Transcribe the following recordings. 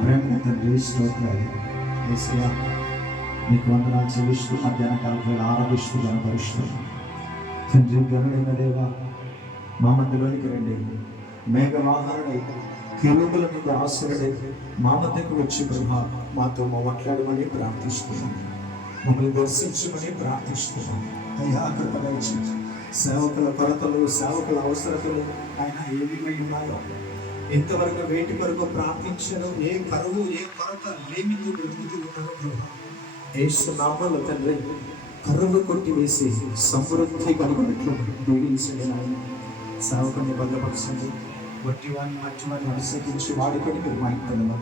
ప్రేమ తండ్రి స్తోత్రాలు. ఏసయ్యా నీకు వందనాలు చెల్లిస్తూ మధ్యాహ్న కాలంలో ఆరాధిస్తూ కనపరుస్తూ తండ్రి గనుడైన దేవా మా మధ్యలోనికి రండి. మేఘవాహనుడై కిరుముల మీద ఆశ్రయుడై మా మధ్యకు వచ్చి ప్రభా మాతో మాట్లాడమని ప్రార్థిస్తున్నాను మమ్మల్ని దర్శించమని ప్రార్థిస్తున్నాను అయ్యా కృపగలిచి సేవకుల కొరతలు సేవకుల అవసరతలు ఆయన ఏమేమై ఉన్నాయో. ఇంతవరకు వేటి కొరకు ప్రార్థించను ఏ కరువు ఏ కొరత లేమితో వెలుగుతూ ఉన్నారో ప్రభా. యేసు తండ్రి కరువు కొట్టివేసి సమృద్ధి కలుగునట్లు దీవించండి నాయన. సేవకుని భద్రపరచండి వట్టి వాడిని అభిషేకించి వాడుకొని మీరు మాట్లాడము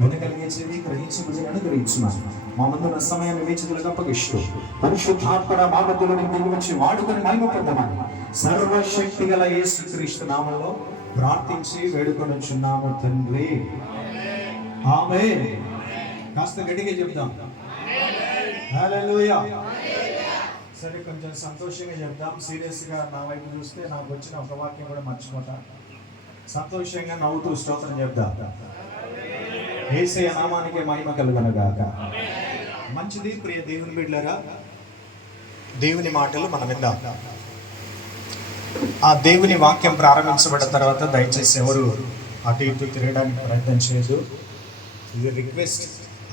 వినగలిగే చెవి గ్రహించమని అనుగ్రహించున్నాను. మా ముందు నా సమయాన్ని వేచుదలకు అప్పగిస్తూ పరిశుద్ధాత్మడ మా మధ్యలో దిగి వచ్చి వాడుకొని మహిమ పొందమని సర్వశక్తి గల యేసుక్రీస్తు నామంలో ప్రార్థించి వేడుకొని వేడుకొనుచున్నాము తండ్రి. ఆమె కాస్త గట్టిగా చెప్దాం. హల్లెలూయా. సరే కొంచెం సంతోషంగా చెప్దాం. సీరియస్గా నా వైపు చూస్తే నాకు వచ్చిన ఒక వాక్యం కూడా మర్చిపోతాను సంతోషంగా నవ్వుతూ స్తోత్రం చెప్దాం ఏసే నామానికి మహిమ కలుగనగాక. మంచిది ప్రియ దేవుని బిడ్డలారా దేవుని మాటలు మనం విందాం. ఆ దేవుని వాక్యం ప్రారంభించబడిన తర్వాత దయచేసి ఎవరు అటు ఇటు తిరగడానికి ప్రయత్నం చేయదు ఇది రిక్వెస్ట్